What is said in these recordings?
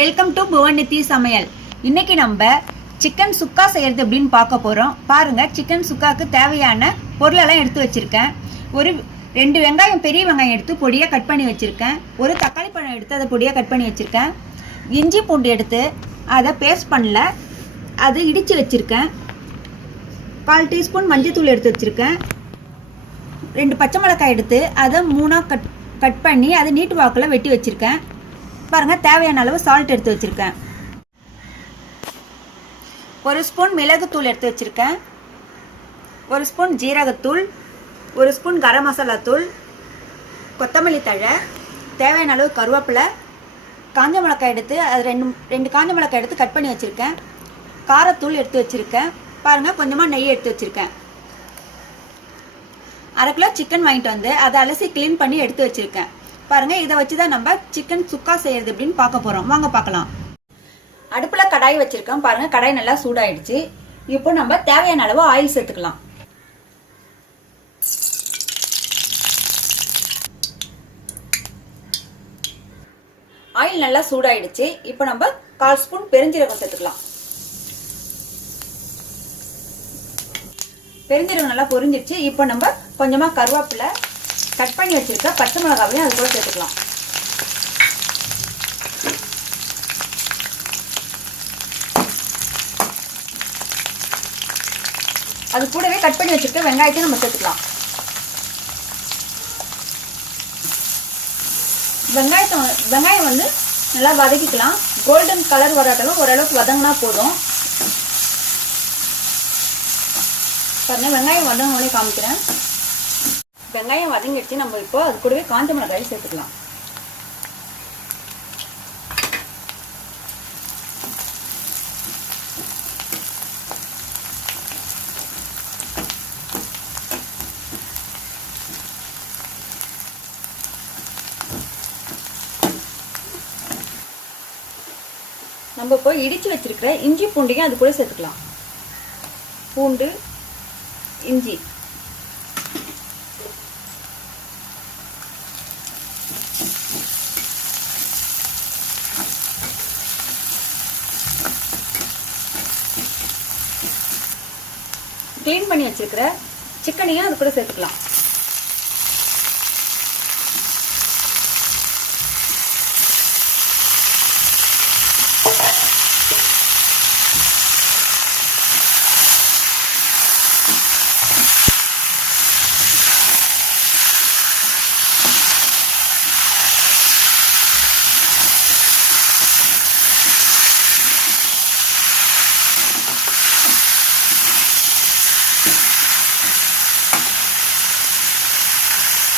Welcome to புவனித்தி சமையல். இன்னைக்கு நம்ம சிக்கன் சுக்கா செய்யறது எப்படின்னு பார்க்க போறோம். பாருங்க, சிக்கன் சுக்காக்கு தேவையான பொருளெல்லாம் எடுத்து வச்சிருக்கேன். ஒரு 2 வெங்காயம், பெரிய வெங்காயம் எடுத்து பொடியாக கட் பண்ணி வச்சிருக்கேன். ஒரு தக்காளி பழம் எடுத்து அதை பொடியாக கட் பண்ணி வச்சிருக்கேன். இஞ்சி பூண்டு எடுத்து அதை பேஸ்ட் பண்ணல, அது இடித்து வச்சிருக்கேன். 1/4 டீஸ்பூன் மஞ்சள்தூள் எடுத்து வச்சிருக்கேன். 2 பச்சை மிளகாய் எடுத்து அதை 3ஆக கட் பண்ணி அதை நீட்டு வாக்கில் வெட்டி வச்சிருக்கேன். பாருங்க, தேவையான அளவு சால்ட் எடுத்து வச்சிருக்கேன். 1 ஸ்பூன் மிளகுத்தூள் எடுத்து வச்சிருக்கேன். 1 ஸ்பூன் ஜீரகத்தூள், 1 ஸ்பூன் கரம் மசாலா தூள், கொத்தமல்லி தழை, தேவையான அளவு கருவேப்பிலை, காஞ்ச மிளகாய் எடுத்து அது ரெண்டு காஞ்ச மிளகாய் எடுத்து கட் பண்ணி வச்சிருக்கேன். காரத்தூள் எடுத்து வச்சிருக்கேன். பாருங்க, கொஞ்சமாக நெய் எடுத்து வச்சிருக்கேன். 1/2 கிலோ சிக்கன் வாங்கிட்டு வந்து அதை அலசி க்ளீன் பண்ணி எடுத்து வச்சிருக்கேன். பாருங்க, இதை வச்சு தான் நம்ம சிக்கன் சுக்கா செய்யறது எப்படின்னு பார்க்க போறோம். வாங்க பார்க்கலாம். அடுப்புல கடாய் வச்சிருக்கேன். பாருங்க, கடாய் நல்லா சூடாயிடுச்சு. இப்போ நம்ம தேவையான அளவு ஆயில் சேர்த்துக்கலாம். ஆயில் நல்லா சூடாயிடுச்சு. இப்போ நம்ம 1/4 ஸ்பூன் பெருஞ்சீரகம் சேர்த்துக்கலாம். பெருஞ்சீரகம் நல்லா பொரிஞ்சிருச்சு. இப்போ நம்ம கொஞ்சமா கருவேப்பிலை, கட் பண்ணி வச்சிருக்க பச்சை மிளகாவையும் அது கூட சேர்த்துக்கலாம். அது கூடவே கட் பண்ணி வச்சிருக்க வெங்காயத்தையும் நம்ம சேர்த்துக்கலாம். வெங்காயம் வந்து நல்லா வதக்கிக்கலாம். கோல்டன் கலர் வராட்டலும் ஓரளவுக்கு வதங்கினா போதும். பாருங்க, வெங்காயம் வதங்கினோடனே காமிக்கிறேன். வெங்காயம் வதங்கிடுச்சு. நம்ம இப்போ அது கூடவே காஞ்ச மிளகாய் சேர்த்துக்கலாம். நம்ம இப்போ இடிச்சு வச்சிருக்கிற இஞ்சி பூண்டையும் அது கூட சேர்த்துக்கலாம். பூண்டு, இஞ்சி, க்ளீன் பண்ணி வச்சிருக்கிற சிக்கனையும் அது கூட சேர்த்துக்கலாம்.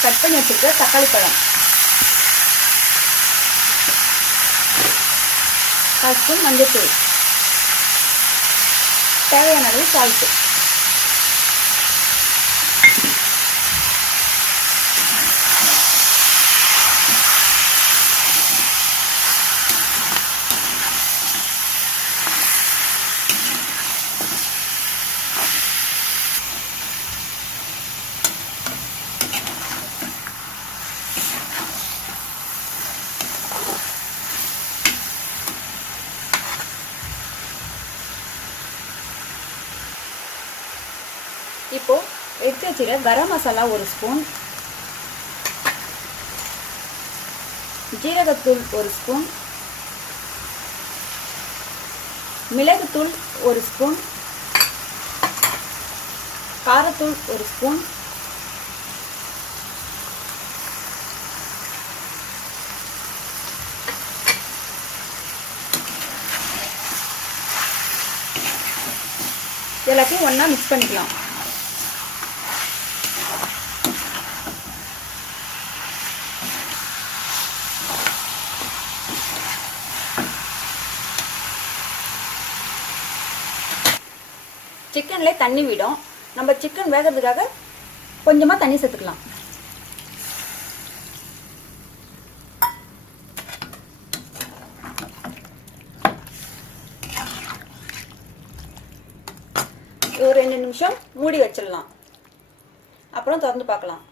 கட் பண்ணி வச்சிருக்க தக்காளி பழம், 1/2 ஸ்பூன் மஞ்சள்தூள், தேவையான அளவு சால்ட்டு, இப்போ எடுத்து வச்சுக்க கரம் மசாலா 1 ஸ்பூன், ஜீரகத்தூள் 1 ஸ்பூன், மிளகுத்தூள் 1 ஸ்பூன், காரத்தூள் 1 ஸ்பூன், எல்லாத்தையும் ஒண்ணா மிக்ஸ் பண்ணிக்கலாம். சிக்கன்ல தண்ணி விடும். நம்ம சிக்கன் வேகிறதுக்காக கொஞ்சமா தண்ணி சேர்த்துக்கலாம். ஒரு 2 நிமிஷம் மூடி வச்சிடலாம். அப்புறம் திறந்து பார்க்கலாம்.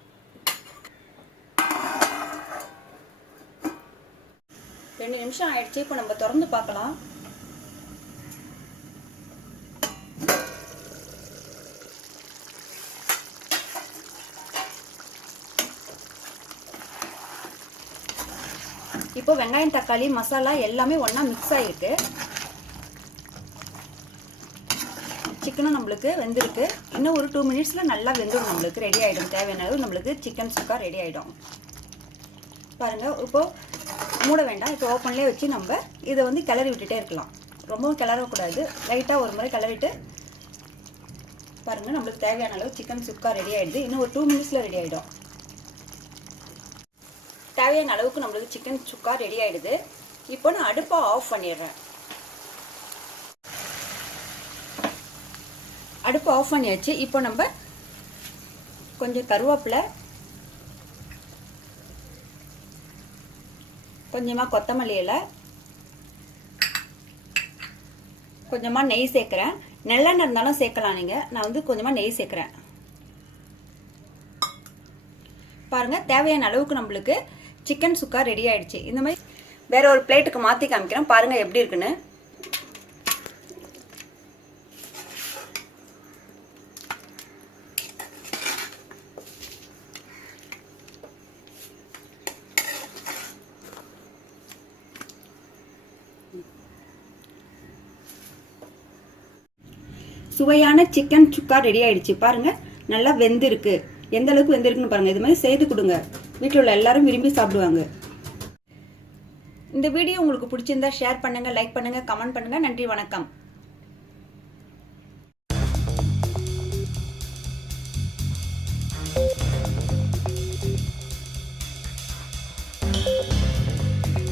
2 2 நிமிஷம் ஆயிடுச்சு. இப்போ நம்ம திறந்து பார்க்கலாம். இப்போ வெங்காயம் தக்காளி மசாலா எல்லாமே ஒன்றா மிக்ஸ் ஆகிருக்கு. சிக்கனும் நம்மளுக்கு வெந்திருக்கு. இன்னும் ஒரு 2 மினிட்ஸில் நல்லா வெந்துடும். நம்மளுக்கு ரெடி ஆகிடும். தேவையான அளவு நம்மளுக்கு சிக்கன் சுக்கா ரெடி ஆகிடும். பாருங்கள், இப்போது மூட வேண்டாம். இப்போ ஓப்பன்லேயே வச்சு நம்ம இதை வந்து கிளறி விட்டுட்டே இருக்கலாம். ரொம்பவும் கிளறக்கூடாது. லைட்டாக ஒரு முறை கிளறிட்டு பாருங்கள், நம்மளுக்கு தேவையான அளவு சிக்கன் சுக்கா ரெடி ஆகிடுது. இன்னும் ஒரு 2 மினிட்ஸில் ரெடி ஆகிடும். தேவையான அளவுக்கு நம்மளுக்கு சிக்கன் சுக்கா ரெடி ஆகிடுது. இப்போ நான் அடுப்பை ஆஃப் பண்ணிடுறேன். அடுப்பு ஆஃப் பண்ணியாச்சு. இப்போ நம்ம கொஞ்சம் கருவேப்பிலை, கொஞ்சமாக கொத்தமல்லி இலை, கொஞ்சமாக நெய் சேர்க்குறேன். நல்லெண்ணெய் இருந்தாலும் சேர்க்கலாம் நீங்கள். நான் வந்து கொஞ்சமாக நெய் சேர்க்குறேன். பாருங்கள், தேவையான அளவுக்கு நம்மளுக்கு சிக்கன் சுக்கா ரெடி ஆயிடுச்சு. இந்த மாதிரி வேற ஒரு பிளேட்டுக்கு மாற்றி காமிக்கிறேன். பாருங்கள் எப்படி இருக்குன்னு. சுவையான சிக்கன் சுக்கா ரெடி ஆயிடுச்சு. பாருங்க, நல்லா வெந்திருக்கு. எந்த அளவுக்கு வெந்திருக்குன்னு பாருங்க. இது மாதிரி செய்து கொடுங்க. வீட்டில் உள்ள எல்லாரும் விரும்பி சாப்பிடுவாங்க. இந்த வீடியோ உங்களுக்கு பிடிச்சிருந்தா ஷேர் பண்ணுங்க, லைக் பண்ணுங்க, கமெண்ட் பண்ணுங்க. நன்றி, வணக்கம்.